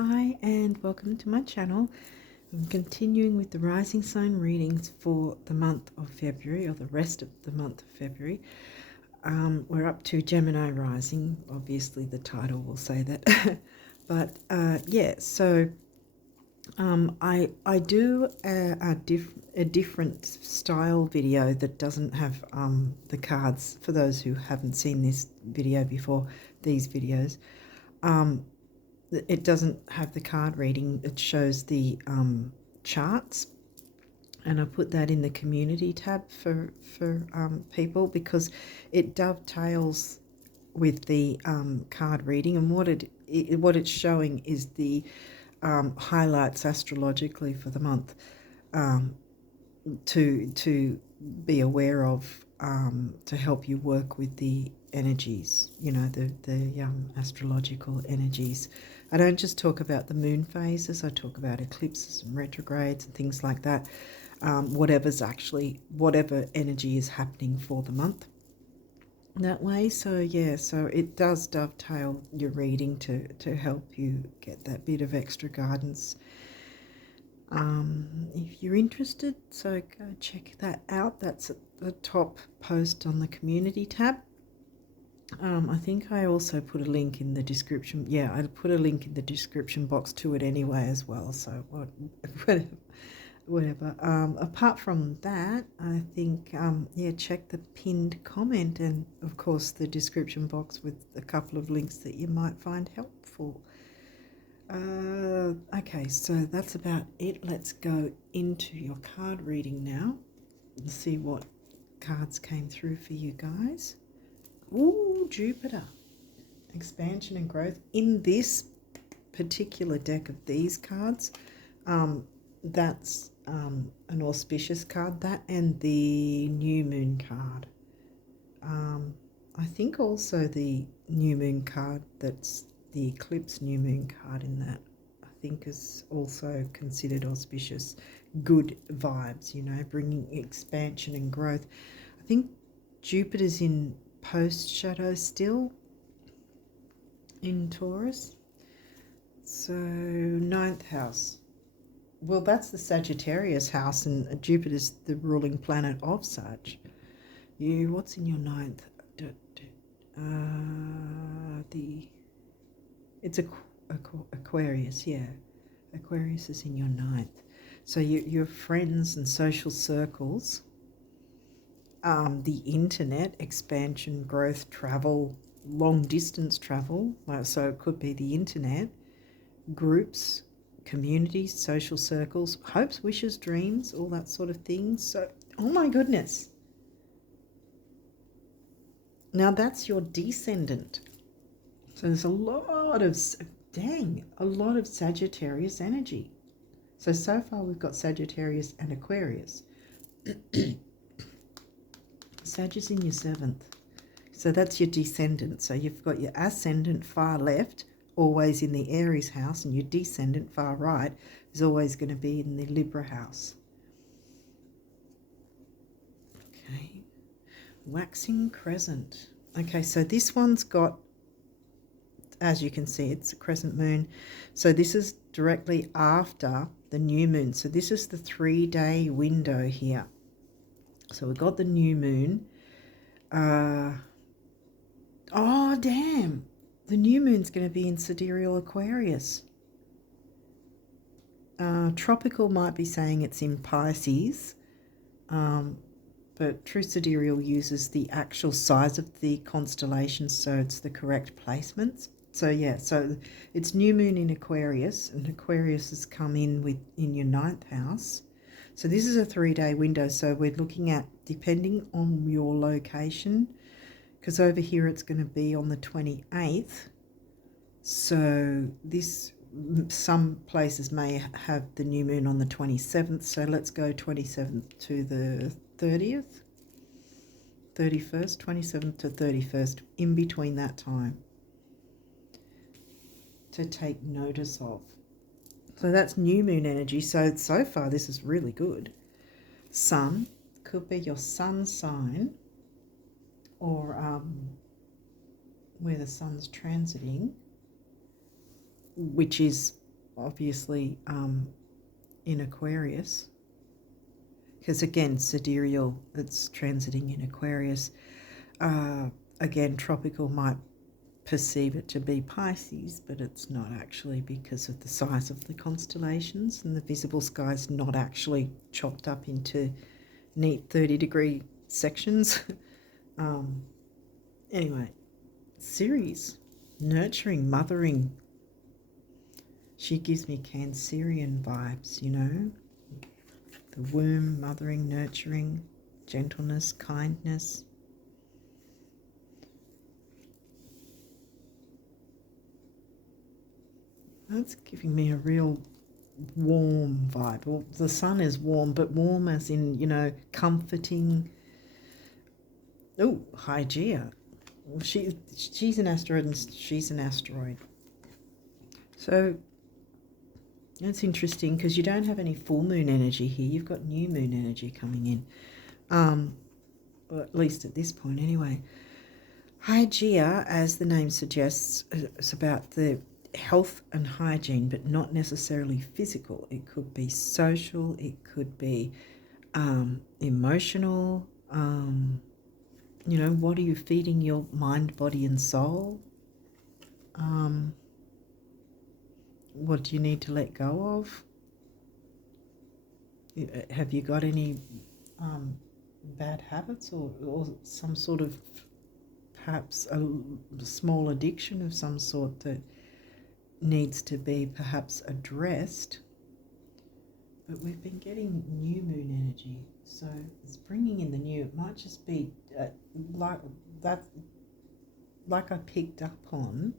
Hi and welcome to my channel. I'm continuing with the rising sign readings for the month of February, or the rest of the month of February. We're up to Gemini rising. Obviously the title will say that. But yeah, so I do a different style video that doesn't have the cards. For those who haven't seen this video before, these videos, it doesn't have the card reading. It shows the charts, and I put that in the community tab for people because it dovetails with the card reading, and what it's showing is the highlights astrologically for the month, to be aware of, to help you work with the energies, the astrological energies. I don't just talk about the moon phases, I talk about eclipses and retrogrades and things like that. Whatever energy is happening for the month that way. So yeah, so it does dovetail your reading to help you get that bit of extra guidance. If you're interested, so go check that out. That's at the top post on the community tab. I think I also put a link in the description. Yeah, I put a link in the description box to it anyway as well. So whatever. Apart from that, I think, yeah, check the pinned comment and, of course, the description box with a couple of links that you might find helpful. Okay, so that's about it. Let's go into your card reading now and see what cards came through for you guys. Ooh, Jupiter. Expansion and growth. In this particular deck of these cards, that's an auspicious card, that and the new moon card. I think also the new moon card, that's the eclipse new moon card in that, I think is also considered auspicious. Good vibes, bringing expansion and growth. I think Jupiter's in post shadow still in Taurus. So 9th house. Well, that's the Sagittarius house, and Jupiter's the ruling planet of Sag. What's in your 9th? It's Aquarius, yeah. Aquarius is in your 9th. So your friends and social circles, the internet, expansion, growth, travel, long distance travel. So it could be the internet, groups, communities, social circles, hopes, wishes, dreams, all that sort of thing. So, oh my goodness. Now that's your descendant. So there's a lot of Sagittarius energy. So far we've got Sagittarius and Aquarius. Sag is in your 7th. So that's your descendant. So you've got your ascendant far left, always in the Aries house, and your descendant far right is always going to be in the Libra house. Okay. Waxing crescent. Okay, so this one's got, as you can see, it's a crescent moon. So this is directly after the new moon. So this is the 3-day window here. So we've got the new moon. Oh, damn. The new moon's going to be in Sidereal Aquarius. Tropical might be saying it's in Pisces, but True Sidereal uses the actual size of the constellations, so it's the correct placements. So yeah, so it's new moon in Aquarius, and Aquarius has come in your 9th house. So this is a 3-day window, so we're looking at, depending on your location, because over here it's going to be on the 28th. So some places may have the new moon on the 27th. So let's go 27th to the 30th, 31st, 27th to 31st, in between that time, to take notice of. So that's new moon energy. So far this is really good. Sun, could be your sun sign, or where the sun's transiting, which is obviously in Aquarius, because again, sidereal, it's transiting in Aquarius. Again, tropical might perceive it to be Pisces, but it's not actually, because of the size of the constellations, and the visible sky is not actually chopped up into neat 30-degree sections. Anyway, Ceres, nurturing, mothering. She gives me Cancerian vibes, you know, the womb, mothering, nurturing, gentleness, kindness. That's giving me a real warm vibe. Well, the sun is warm, but warm as in, you know, comforting. Oh, Hygeia. Well, she's an asteroid and she's an asteroid. So that's interesting, because you don't have any full moon energy here. You've got new moon energy coming in. Well, at least at this point anyway. Hygeia, as the name suggests, is about the health and hygiene, but not necessarily physical. It could be social, it could be emotional. You know, what are you feeding your mind, body and soul? What do you need to let go of? Have you got any bad habits, or some sort of, perhaps a small addiction of some sort that needs to be perhaps addressed? But we've been getting new moon energy, so it's bringing in the new. It might just be like that, like I picked up on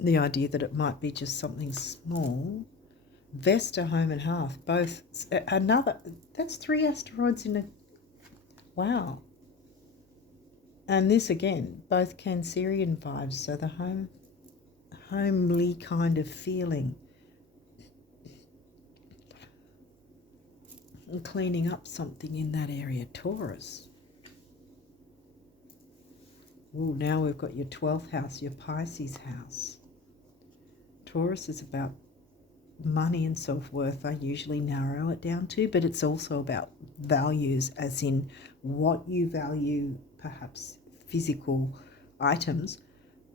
the idea that it might be just something small. Vesta, home and hearth, both another. That's 3 asteroids in a. Wow. And this again, both Cancerian vibes, so the homely kind of feeling. And cleaning up something in that area. Taurus. Oh, now we've got your 12th house, your Pisces house. Taurus is about money and self-worth. I usually narrow it down to, but it's also about values, as in what you value, perhaps physical items,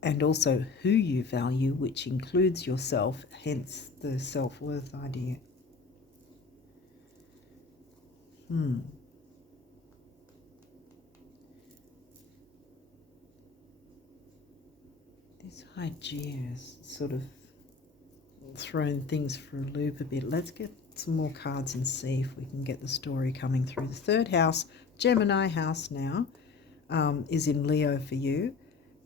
and also who you value, which includes yourself, hence the self-worth idea. This Hygeia is sort of thrown things for a loop a bit. Let's get some more cards and see if we can get the story coming through. The 3rd house, Gemini house now, is in Leo for you.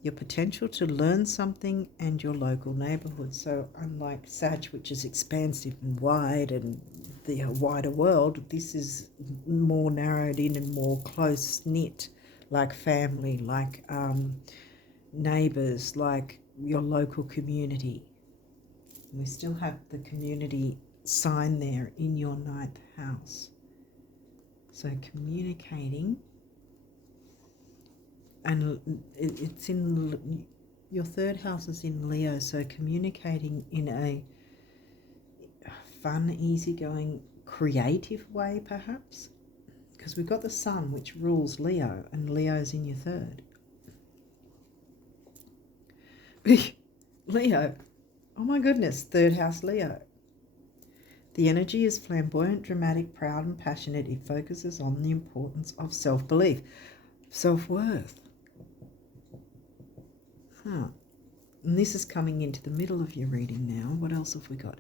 Your potential to learn something and your local neighbourhood. So unlike Sag, which is expansive and wide and the wider world, this is more narrowed in and more close-knit, like family, like neighbours, like your local community. We still have the community sign there in your 9th house. So communicating, and it's in your 3rd house is in Leo, so communicating in a fun, easygoing, creative way, perhaps, because we've got the sun, which rules Leo, and Leo's in your 3rd. Leo, oh my goodness, 3rd house Leo. The energy is flamboyant, dramatic, proud and passionate. It focuses on the importance of self-belief, self-worth. And this is coming into the middle of your reading now. What else have we got?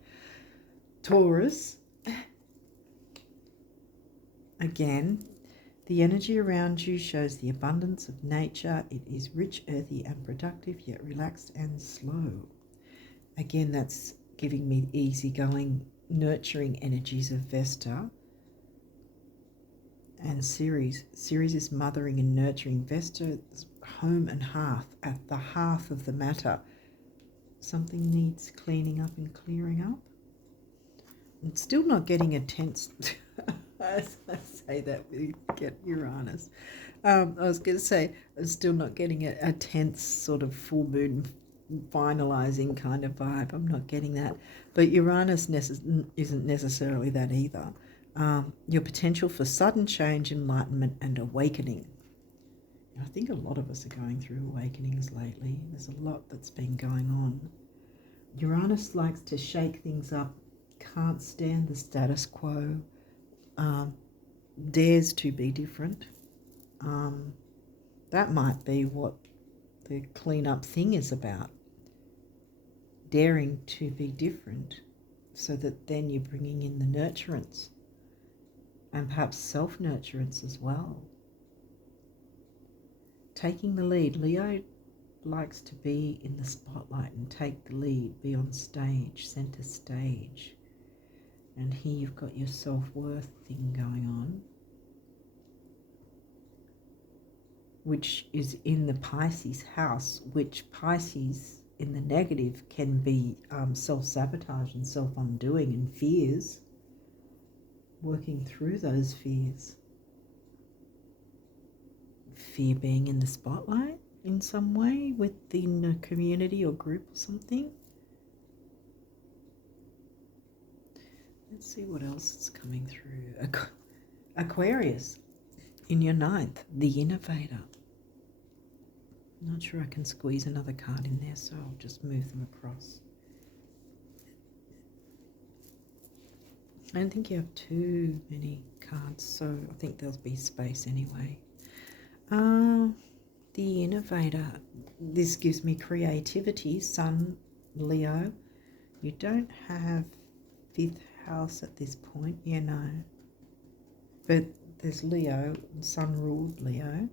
Taurus. Again, the energy around you shows the abundance of nature. It is rich, earthy and productive, yet relaxed and slow. Again, that's giving me easygoing, nurturing energies of Vesta. And Ceres. Ceres is mothering and nurturing. Vesta is home and hearth, at the hearth of the matter. Something needs cleaning up and clearing up. I'm still not getting a tense... As I say that, we get Uranus. I was going to say, I'm still not getting a tense sort of full moon finalizing kind of vibe. I'm not getting that. But Uranus isn't necessarily that either. Your potential for sudden change, enlightenment, and awakening. I think a lot of us are going through awakenings lately. There's a lot that's been going on. Uranus likes to shake things up, can't stand the status quo, dares to be different. That might be what the clean-up thing is about. Daring to be different, so that then you're bringing in the nurturance and perhaps self-nurturance as well. Taking the lead. Leo likes to be in the spotlight and take the lead, be on stage, center stage. And here you've got your self-worth thing going on, which is in the Pisces house, which Pisces in the negative can be self-sabotage and self-undoing and fears, working through those fears. Fear being in the spotlight in some way within a community or group or something. Let's see what else is coming through. Aquarius in your ninth, the innovator. Not sure I can squeeze another card in there, so I'll just move them across. I don't think you have too many cards, so I think there'll be space anyway. The innovator. This gives me creativity. Sun, Leo. You don't have 5th house at this point, but there's Leo, Sun ruled Leo.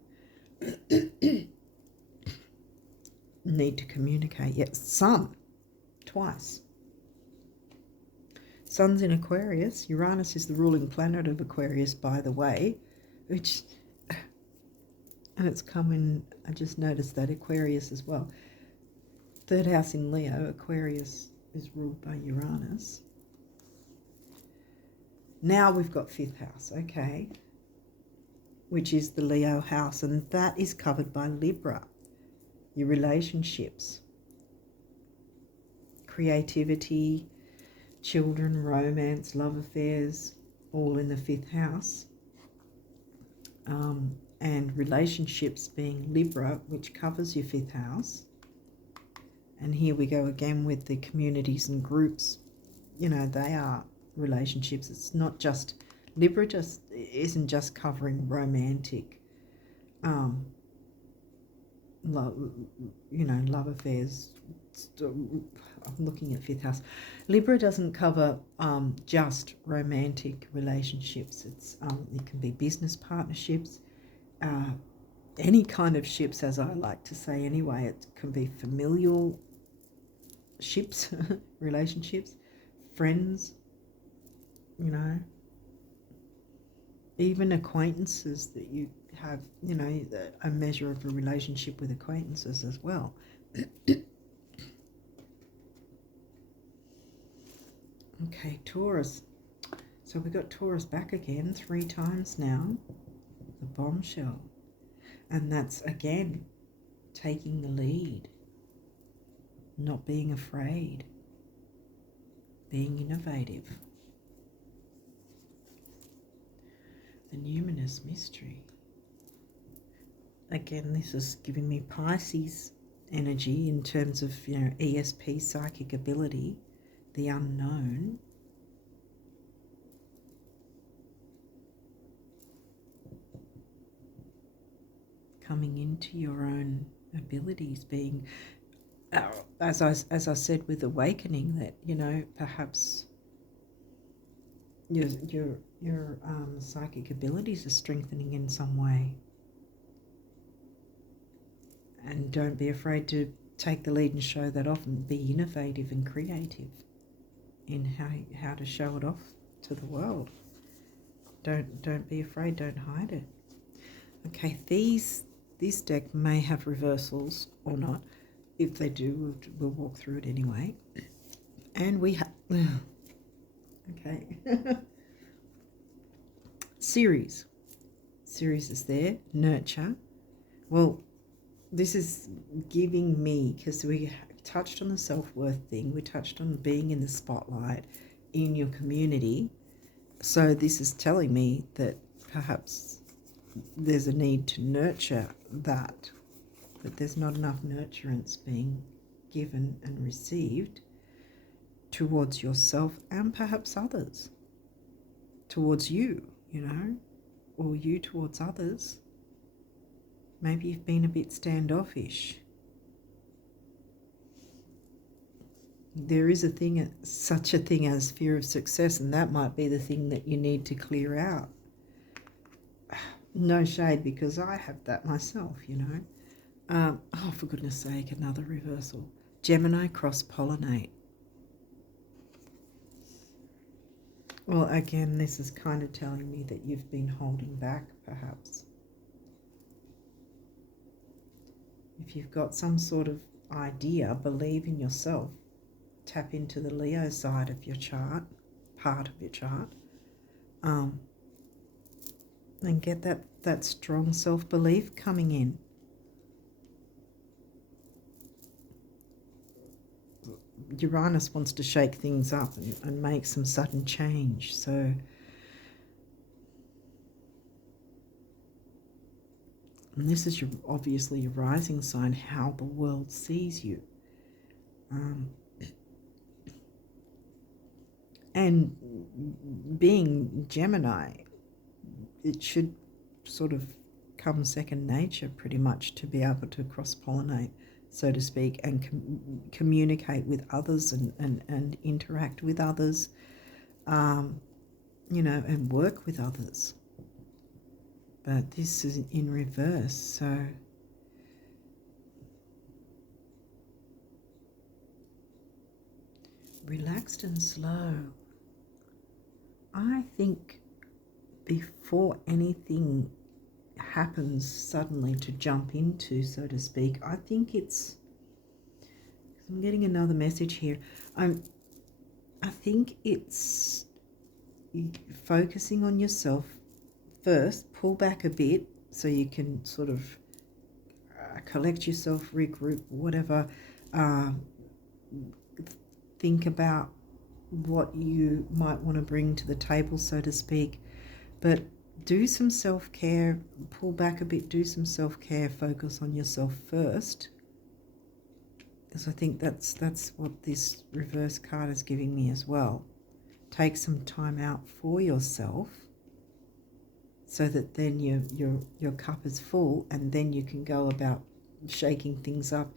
Need to communicate. Yes, Sun, twice. Sun's in Aquarius. Uranus is the ruling planet of Aquarius, by the way, and it's coming, I just noticed that, Aquarius as well. 3rd house in Leo, Aquarius is ruled by Uranus. Now we've got 5th house, okay, which is the Leo house, and that is covered by Libra. Your relationships, creativity, children, romance, love affairs, all in the 5th house. And relationships being Libra, which covers your 5th house. And here we go again with the communities and groups. They are relationships. It's not just, Libra just isn't just covering romantic love affairs. I'm looking at 5th house. Libra doesn't cover just romantic relationships. It can be business partnerships, any kind of ships, as I like to say anyway. It can be familial ships, relationships, friends, even acquaintances that you have, a measure of a relationship with acquaintances as well. Okay, Taurus. So we got Taurus back again 3 times now. The bombshell. And that's, again, taking the lead. Not being afraid. Being innovative. The numinous mystery. Again, this is giving me Pisces energy in terms of, ESP, psychic ability, the unknown. Coming into your own abilities, being, as I said with awakening, that, perhaps your psychic abilities are strengthening in some way. And don't be afraid to take the lead and show that off, and be innovative and creative in how to show it off to the world. Don't be afraid, don't hide it. Okay, this deck may have reversals or not. If they do, we'll walk through it anyway. And we have, okay. Series is there, nurture. Well, this is giving me, because we touched on the self-worth thing. We touched on being in the spotlight in your community. So this is telling me that perhaps there's a need to nurture that there's not enough nurturance being given and received towards yourself and perhaps others, towards you, you know, or you towards others. Maybe you've been a bit standoffish. There is such a thing as fear of success, and that might be the thing that you need to clear out. No shade, because I have that myself, you know. Oh, for goodness sake, another reversal. Gemini cross-pollinate. Well, again, this is kind of telling me that you've been holding back, perhaps. If you've got some sort of idea, believe in yourself. Tap into the Leo side of your chart, part of your chart, and get that strong self-belief coming in. Uranus wants to shake things up and make some sudden change. So and this is obviously your rising sign, how the world sees you. And being Gemini, it should sort of come second nature pretty much to be able to cross-pollinate, so to speak, and communicate with others and interact with others, you know, and work with others. But this is in reverse, so relaxed and slow. I think before anything happens suddenly to jump into, so to speak, I think I'm getting another message here. I think it's focusing on yourself first, pull back a bit so you can sort of collect yourself, regroup, whatever, think about what you might want to bring to the table, so to speak, but do some self-care, pull back a bit, do some self-care, focus on yourself first, because I think that's what this reverse card is giving me as well. Take some time out for yourself so that then your cup is full, and then you can go about shaking things up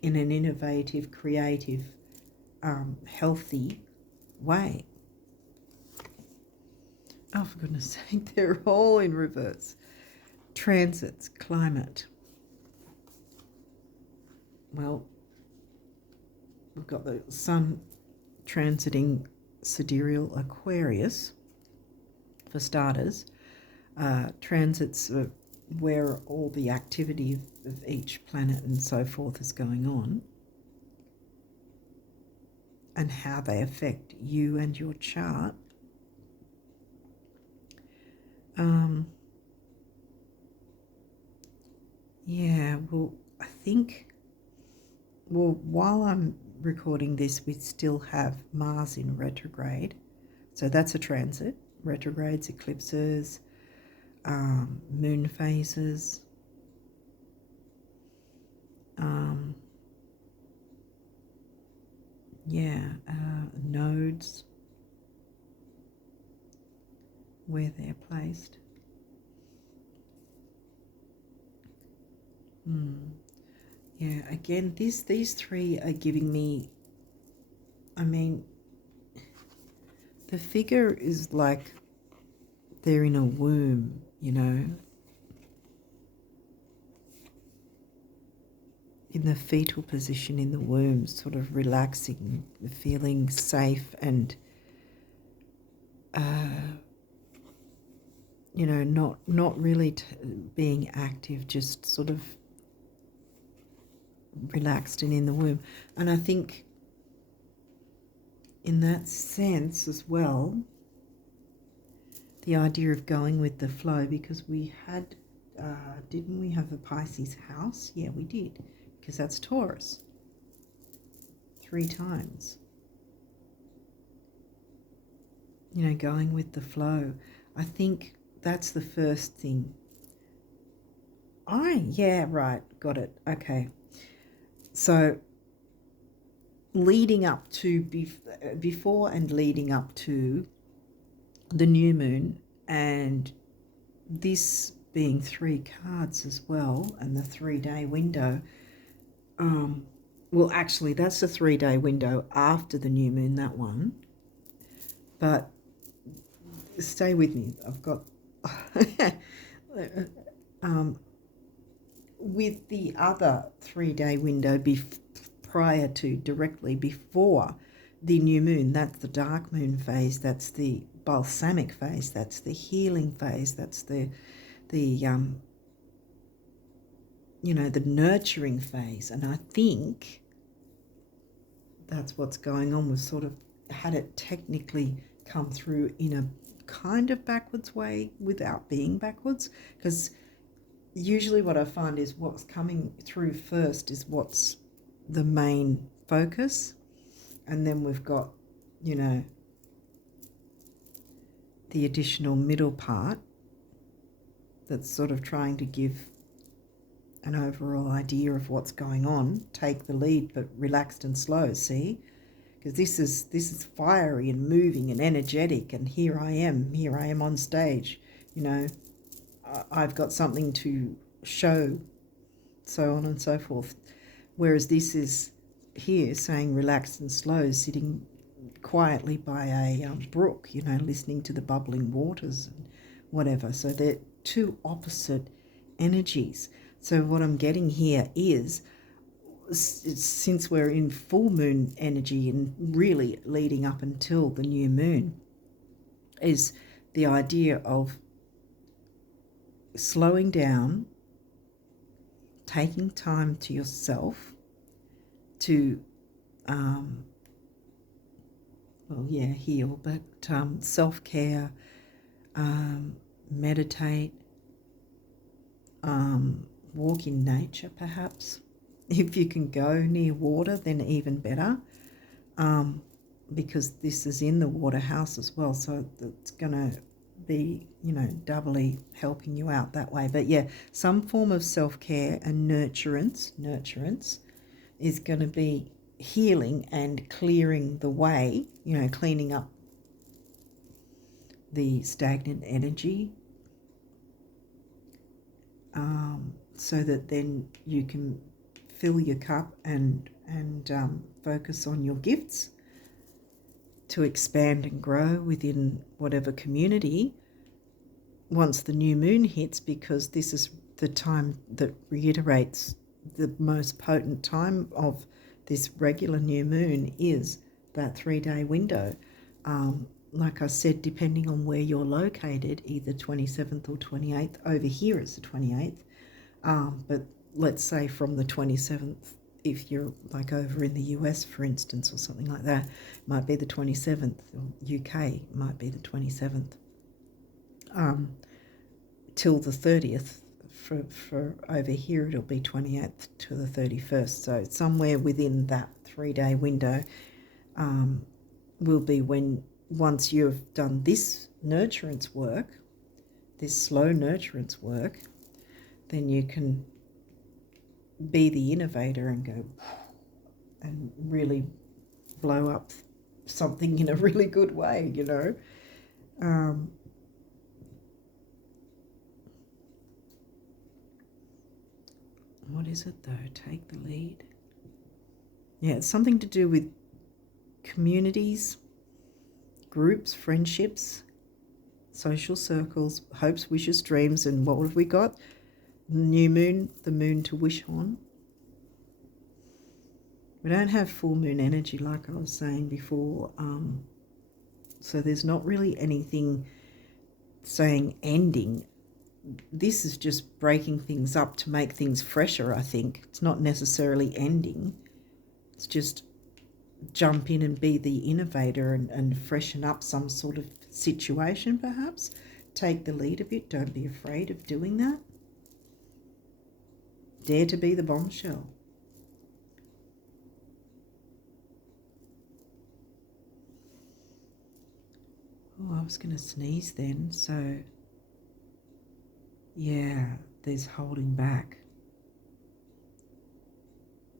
in an innovative, creative, healthy way. Oh, for goodness sake, they're all in reverse. Transits, climate. Well, we've got the Sun transiting sidereal Aquarius, for starters. Transits are where all the activity of each planet and so forth is going on, and how they affect you and your chart. Yeah, well, I think, well, while I'm recording this, we still have Mars in retrograde. So that's a transit. Retrogrades, eclipses, moon phases. Nodes, where they're placed. Yeah, again, these three are giving me, I mean, the figure is like they're in a womb, you know, in the fetal position in the womb, sort of relaxing, feeling safe and, you know, not really being active, just sort of relaxed and in the womb. And I think in that sense as well, the idea of going with the flow, because we had, didn't we have a Pisces house? Yeah, we did, because that's Taurus. 3 times. You know, going with the flow. I think that's the first thing. Yeah, right, got it. Okay. So leading up to, before and leading up to the new moon, and this being 3 cards as well, and the 3-day window, well, actually, that's the 3-day window after the new moon, that one. But stay with me. I've got with the other 3-day window prior to, directly before the new moon, that's the dark moon phase, that's the balsamic phase, that's the healing phase, that's the you know, the nurturing phase. And I think that's what's going on. We've sort of had it technically come through in a kind of backwards way without being backwards, because usually what I find is what's coming through first is what's the main focus, and then we've got, you know, the additional middle part that's sort of trying to give an overall idea of what's going on, take the lead, but relaxed and slow, see? Because this is fiery and moving and energetic, and here I am on stage, you know, I've got something to show, so on and so forth. Whereas this is here saying relaxed and slow, sitting quietly by a brook, you know, listening to the bubbling waters and whatever. So they're 2 opposite energies. So what I'm getting here is, since we're in full moon energy and really leading up until the new moon, is the idea of slowing down, taking time to yourself to, heal, but self-care, meditate, walk in nature perhaps. If you can go near water, then even better, because this is in the water house as well, so it's going to be, you know, doubly helping you out that way. But yeah, some form of self-care and nurturance is going to be healing and clearing the way, you know, cleaning up the stagnant energy, so that then you can fill your cup and focus on your gifts to expand and grow within whatever community once the new moon hits, because this is the time that reiterates the most potent time of this regular new moon is that 3-day window. Like I said, depending on where you're located, either 27th or 28th. Over here it's the 28th. But let's say from the 27th, if you're like over in the US, for instance, or something like that, it might be the 27th, or UK might be the 27th, till the 30th. For over here, it'll be 28th to the 31st. So somewhere within that 3-day window will be when, once you've done this nurturance work, this slow nurturance work, then you can be the innovator and go and really blow up something in a really good way, you know. What is it though? Take the lead. Yeah, it's something to do with communities, groups, friendships, social circles, hopes, wishes, dreams, and what have we got? New moon, the moon to wish on. We don't have full moon energy like I was saying before, so there's not really anything saying ending. This is just breaking things up to make things fresher, I think. It's not necessarily ending. It's just jump in and be the innovator and freshen up some sort of situation perhaps. Take the lead a bit. Don't be afraid of doing that. Dare to be the bombshell. Oh, I was going to sneeze then. So, yeah, there's holding back.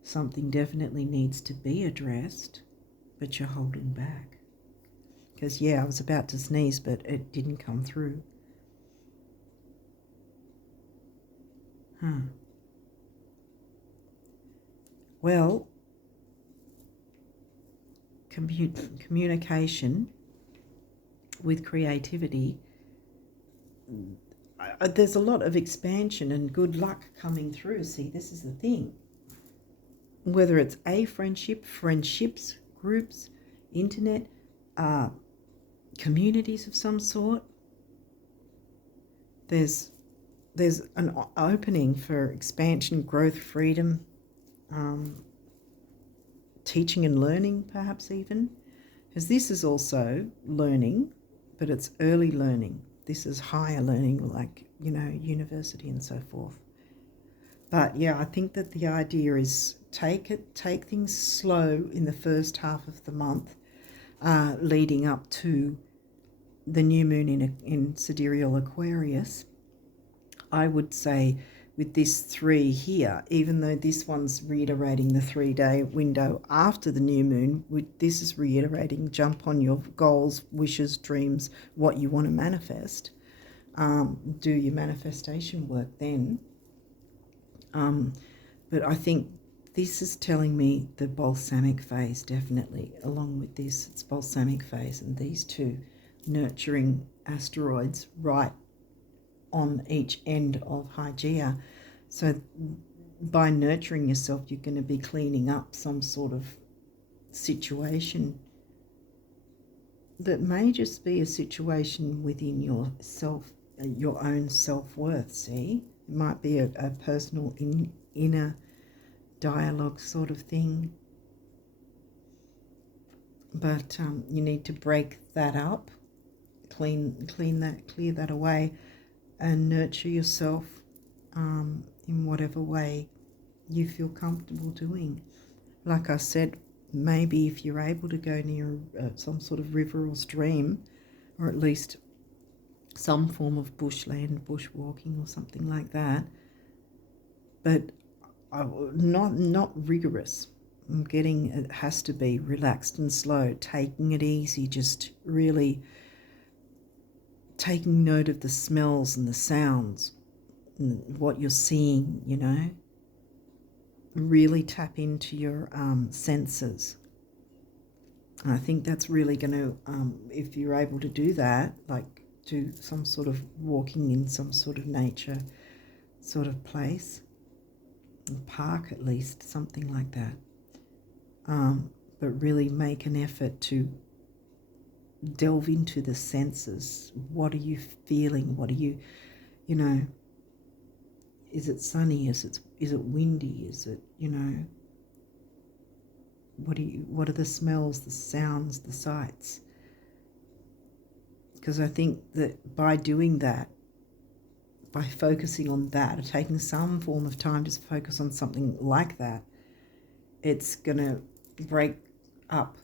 Something definitely needs to be addressed, but you're holding back. Because, yeah, I was about to sneeze, but it didn't come through. Well, communication with creativity, there's a lot of expansion and good luck coming through. See, this is the thing. Whether it's a friendship, friendships, groups, internet, communities of some sort, there's an opening for expansion, growth, freedom, teaching and learning, perhaps even, because this is also learning, but it's early learning. This is higher learning, like, university and so forth. But yeah, I think that the idea is take things slow in the first half of the month, leading up to the new moon in Sidereal Aquarius. I would say with this 3 here, even though this one's reiterating the 3-day window after the new moon, this is reiterating jump on your goals, wishes, dreams, what you want to manifest. Do your manifestation work then. But I think this is telling me the balsamic phase, definitely. Along with this, it's balsamic phase, and these two nurturing asteroids right on each end of Hygeia. So by nurturing yourself, you're going to be cleaning up some sort of situation that may just be a situation within yourself, your own self-worth. See, it might be a personal inner dialogue sort of thing, but you need to break that up, clear that away, and nurture yourself in whatever way you feel comfortable doing. Like I said, maybe if you're able to go near some sort of river or stream, or at least some form of bushland, bushwalking or something like that, but not rigorous. It has to be relaxed and slow, taking it easy, just really taking note of the smells and the sounds and what you're seeing, really tap into your senses. And I think that's really going to, if you're able to do that, like do some sort of walking in some sort of nature sort of place, park at least, something like that. But really make an effort to delve into the senses. What are you feeling? What are you, is it sunny? Is it windy? Is it, what are the smells, the sounds, the sights? Because I think that by doing that, by focusing on that, or taking some form of time to focus on something like that, it's going to break up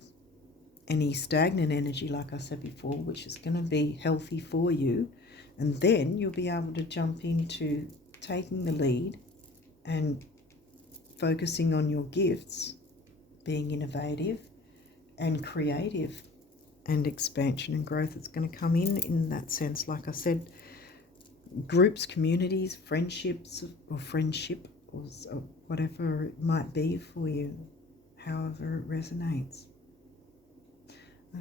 any stagnant energy, like I said before, which is going to be healthy for you. And then you'll be able to jump into taking the lead and focusing on your gifts, being innovative and creative, and expansion and growth. It's going to come in that sense. Like I said, groups, communities, friendships, or friendship, or whatever it might be for you, however it resonates.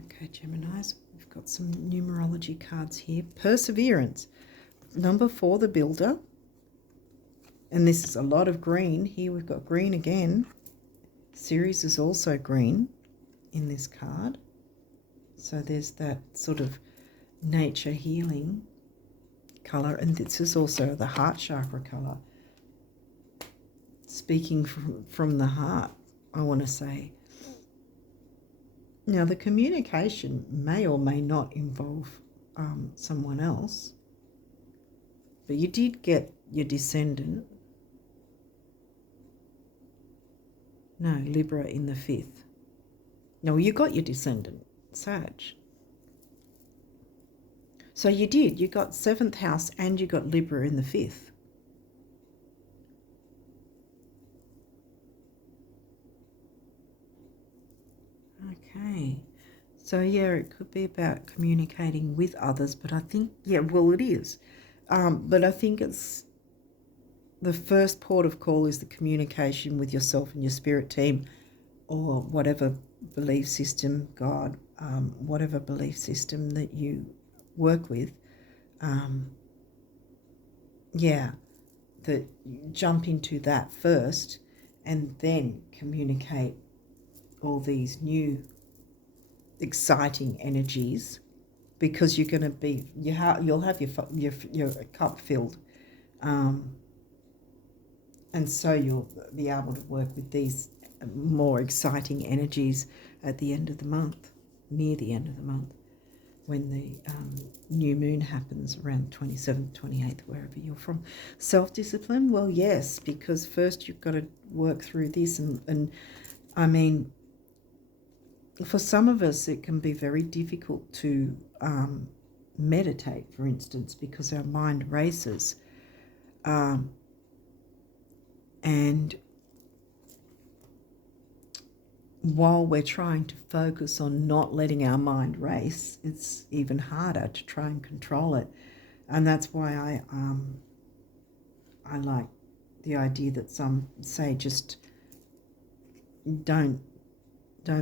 Okay, Geminis, we've got some numerology cards here. Perseverance, number 4, the builder. And this is a lot of green. Here we've got green again. Ceres is also green in this card. So there's that sort of nature healing colour. And this is also the heart chakra colour. Speaking from the heart, I want to say. Now, the communication may or may not involve someone else, but you did get your descendant. No, Libra in the 5th. No, you got your descendant, Sag. So you did. You got 7th house and you got Libra in the 5th. Okay. So, yeah, it could be about communicating with others, but I think, yeah, well, it is. But I think it's the first port of call is the communication with yourself and your spirit team, or whatever belief system, God, whatever belief system that you work with. Yeah, that you jump into that first and then communicate all these new exciting energies, because you're going to be, you'll have your cup filled, and so you'll be able to work with these more exciting energies at the end of the month, near the end of the month, when the new moon happens around 27th, 28th, wherever you're from. Self-discipline, well, yes, because first you've got to work through this, and I mean, for some of us, it can be very difficult to meditate, for instance, because our mind races. And while we're trying to focus on not letting our mind race, it's even harder to try and control it. And that's why I like the idea that some say just don't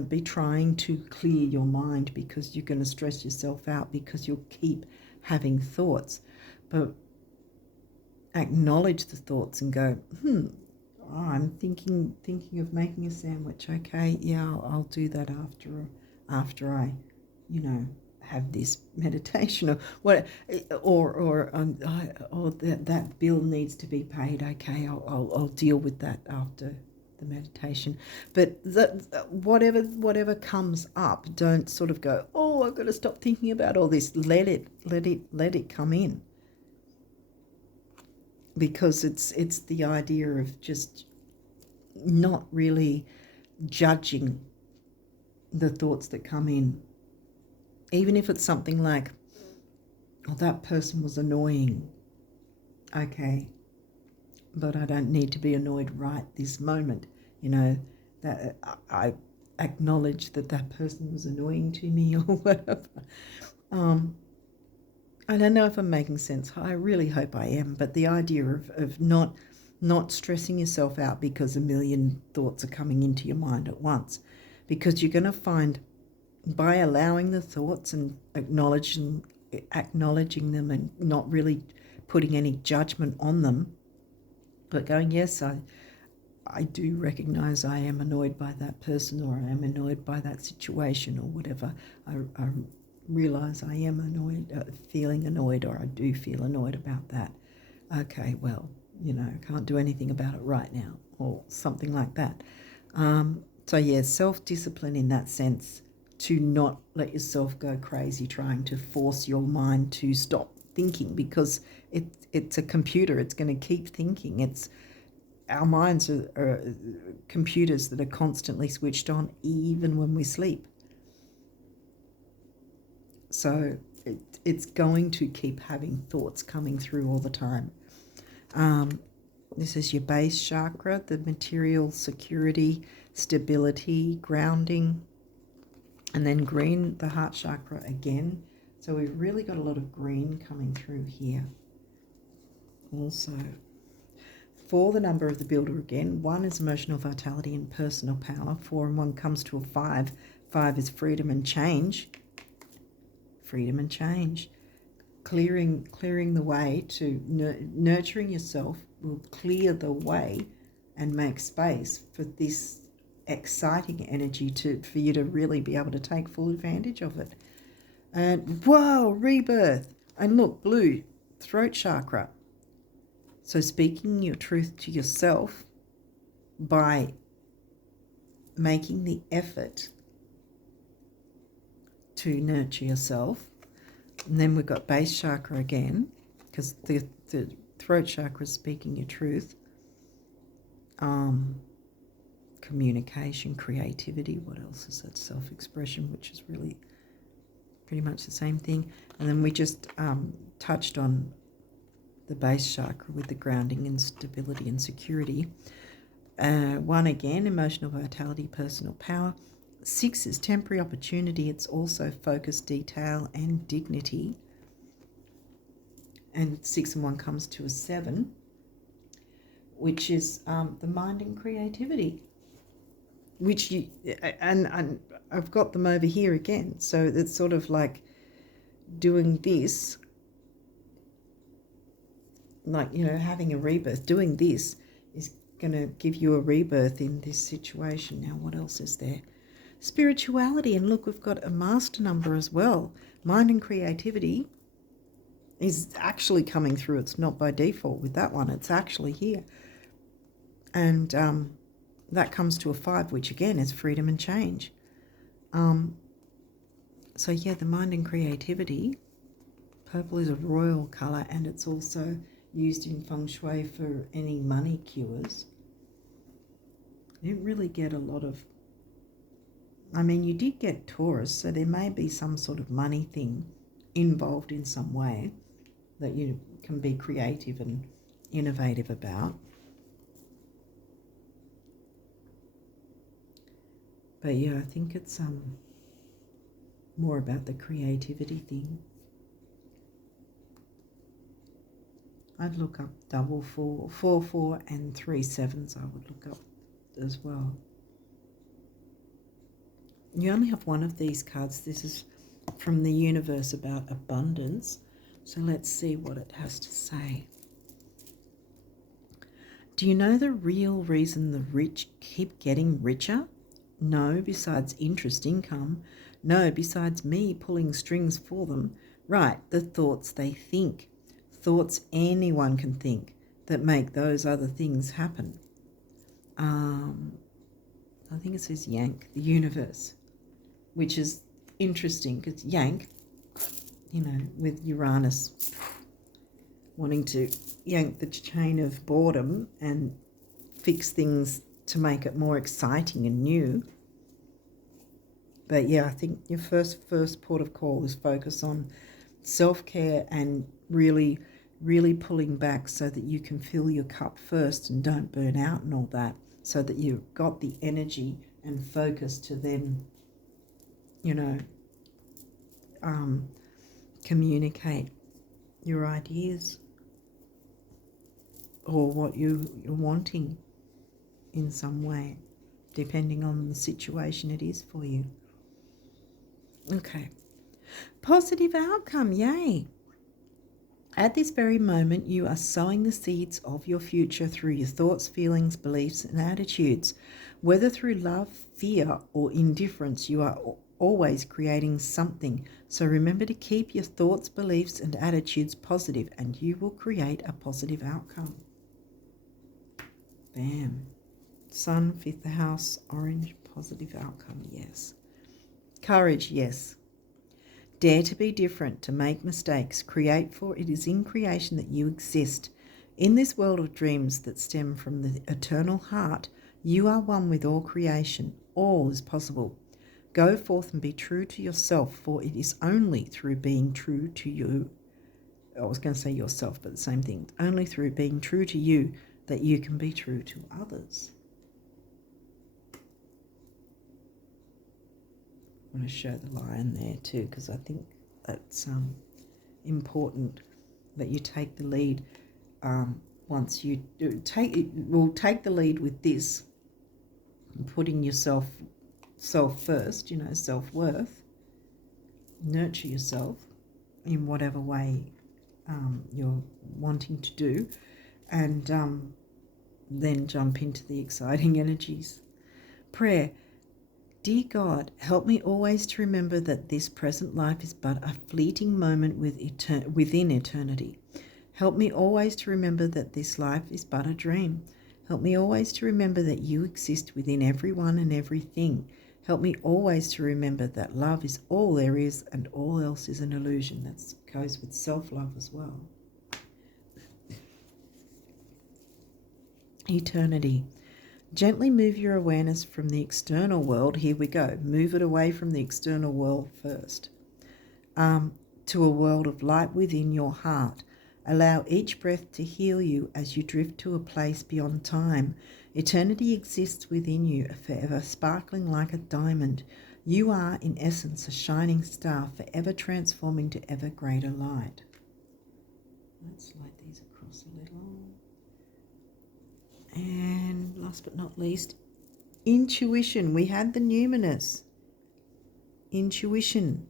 be trying to clear your mind, because you're going to stress yourself out because you'll keep having thoughts. But acknowledge the thoughts and go, I'm thinking of making a sandwich. Okay, yeah, I'll do that after I, have this meditation, or what, or that bill needs to be paid. Okay, I'll deal with that after the meditation. But whatever comes up, don't sort of go, oh, I've got to stop thinking about all this. Let it come in, because it's the idea of just not really judging the thoughts that come in, even if it's something like, oh, that person was annoying. Okay, but I don't need to be annoyed right this moment. That I acknowledge that person was annoying to me, or whatever. I don't know if I'm making sense. I really hope I am. But the idea of not stressing yourself out because a million thoughts are coming into your mind at once, because you're going to find, by allowing the thoughts and acknowledging them and not really putting any judgment on them, but going, yes, I do recognize I am annoyed by that person, or I am annoyed by that situation, or whatever. I realize I am annoyed, feeling annoyed, or I do feel annoyed about that. Okay, well, can't do anything about it right now, or something like that. So yeah, self-discipline in that sense, to not let yourself go crazy trying to force your mind to stop thinking, because it's a computer. It's going to keep thinking. Our minds are computers that are constantly switched on, even when we sleep. So it's going to keep having thoughts coming through all the time. This is your base chakra, the material security, stability, grounding. And then green, the heart chakra again. So we've really got a lot of green coming through here. Also, for the number of the builder again, 1 is emotional vitality and personal power. 4 and 1 comes to a 5. 5 is freedom and change. Freedom and change. Clearing the way to nurturing yourself will clear the way and make space for this exciting energy for you to really be able to take full advantage of it. And whoa, rebirth. And look, blue, throat chakra. So speaking your truth to yourself by making the effort to nurture yourself. And then we've got base chakra again, because the throat chakra is speaking your truth. Communication, creativity. What else is that? Self-expression, which is really pretty much the same thing. And then we just touched on the base chakra with the grounding and stability and security. 1 again, emotional vitality, personal power. 6 is temporary opportunity. It's also focus, detail, and dignity. And 6 and 1 comes to a 7, which is the mind and creativity. Which you and I've got them over here again. So it's sort of like doing this, like, you know, having a rebirth. Doing this is going to give you a rebirth in this situation. Now, what else is there? Spirituality, and look, we've got a master number as well. Mind and creativity is actually coming through. It's not by default with that one. It's actually here. And that comes to a 5, which again is freedom and change. So yeah, the mind and creativity. Purple is a royal colour, and it's also used in feng shui for any money cures. You didn't really get a lot of, I mean, you did get Taurus, so there may be some sort of money thing involved in some way that you can be creative and innovative about. But yeah, I think it's more about the creativity thing. I'd look up 4, 4, 4, and 3 7s. I would look up as well. You only have one of these cards. This is from the universe about abundance. So let's see what it has to say. Do you know the real reason the rich keep getting richer? No, besides interest income. No, besides me pulling strings for them. Right, the thoughts they think. Thoughts anyone can think that make those other things happen. I think it says yank, the universe, which is interesting because yank, you know, with Uranus wanting to yank the chain of boredom and fix things to make it more exciting and new. But yeah, I think your first port of call is focus on self-care and really pulling back so that you can fill your cup first and don't burn out and all that, so that you've got the energy and focus to then, you know, communicate your ideas or what you're wanting in some way, depending on the situation it is for you. Okay. Positive outcome, yay. At this very moment, you are sowing the seeds of your future through your thoughts, feelings, beliefs, and attitudes. Whether through love, fear, or indifference, you are always creating something. So remember to keep your thoughts, beliefs, and attitudes positive, and you will create a positive outcome. Bam. Sun, 5th house, orange, positive outcome, yes. Courage, yes. Dare to be different, to make mistakes, create, for it is in creation that you exist. In this world of dreams that stem from the eternal heart, you are one with all creation. All is possible. Go forth and be true to yourself, for it is only through being true to you, I was going to say yourself, but the same thing, only through being true to you that you can be true to others. I'm going to show the lion there too, because I think that's important that you take the lead. Once you do take the lead with this, putting yourself first, you know, self-worth, nurture yourself in whatever way you're wanting to do, and then jump into the exciting energies. Prayer. Dear God, help me always to remember that this present life is but a fleeting moment within eternity. Help me always to remember that this life is but a dream. Help me always to remember that you exist within everyone and everything. Help me always to remember that love is all there is and all else is an illusion. That goes with self-love as well. Eternity. Gently move your awareness from the external world. Here we go. Move it away from the external world first. to a world of light within your heart. Allow each breath to heal you as you drift to a place beyond time. Eternity exists within you, forever sparkling like a diamond. You are, in essence, a shining star, forever transforming to ever greater light. Let's slide these across a little. And last but not least, intuition. We had the numinous. Intuition.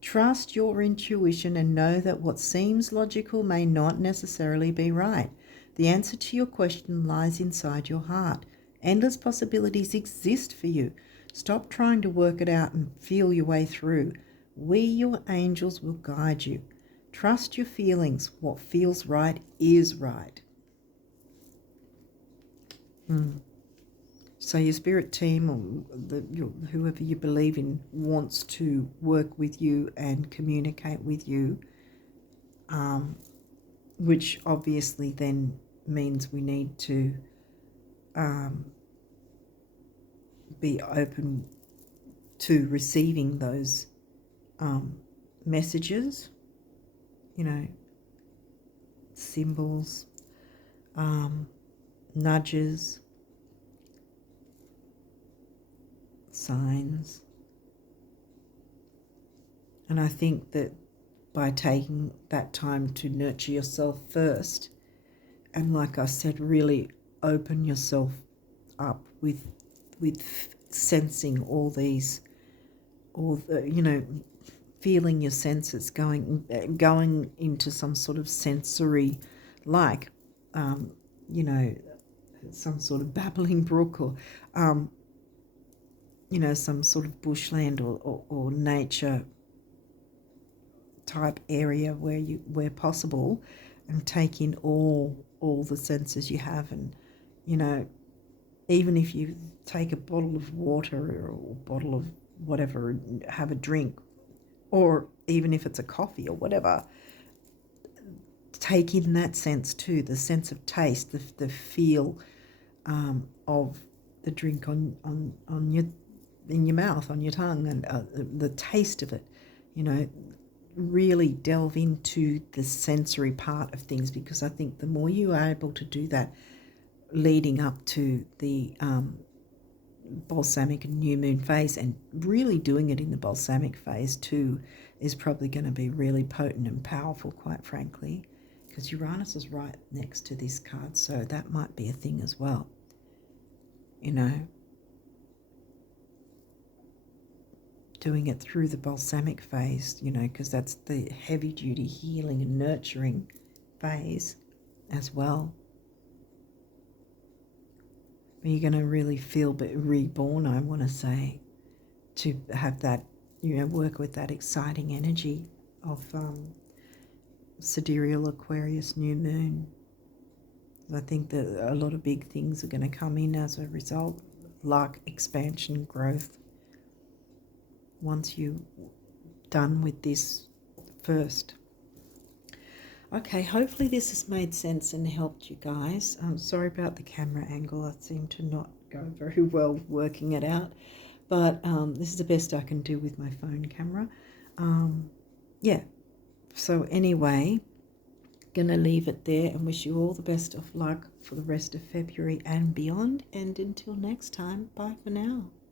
Trust your intuition and know that what seems logical may not necessarily be right. The answer to your question lies inside your heart. Endless possibilities exist for you. Stop trying to work it out and feel your way through. We, your angels, will guide you. Trust your feelings. What feels right is right. So your spirit team or whoever you believe in wants to work with you and communicate with you, which obviously then means we need to be open to receiving those messages, symbols, nudges, signs. And I think that by taking that time to nurture yourself first, and like I said, really open yourself up with sensing all these, feeling your senses, going into some sort of sensory, like, some sort of babbling brook, or some sort of bushland or nature type area where possible, and take in all the senses you have. And even if you take a bottle of water or a bottle of whatever and have a drink, or even if it's a coffee or whatever, take in that sense too, the sense of taste, the feel of the drink on your, in your mouth, on your tongue, and the taste of it. Really delve into the sensory part of things, because I think the more you are able to do that leading up to the balsamic and new moon phase, and really doing it in the balsamic phase too, is probably going to be really potent and powerful, quite frankly, because Uranus is right next to this card, so that might be a thing as well. Doing it through the balsamic phase, because that's the heavy duty healing and nurturing phase as well. You're going to really feel reborn, I want to say, to have that, work with that exciting energy of sidereal Aquarius new moon. I think that a lot of big things are going to come in as a result, like expansion, growth, once you're done with this first. Okay, hopefully this has made sense and helped you guys. I'm sorry about the camera angle. I seem to not go very well working it out, but this is the best I can do with my phone camera. Yeah, so anyway, gonna leave it there and wish you all the best of luck for the rest of February and beyond, and until next time, bye for now.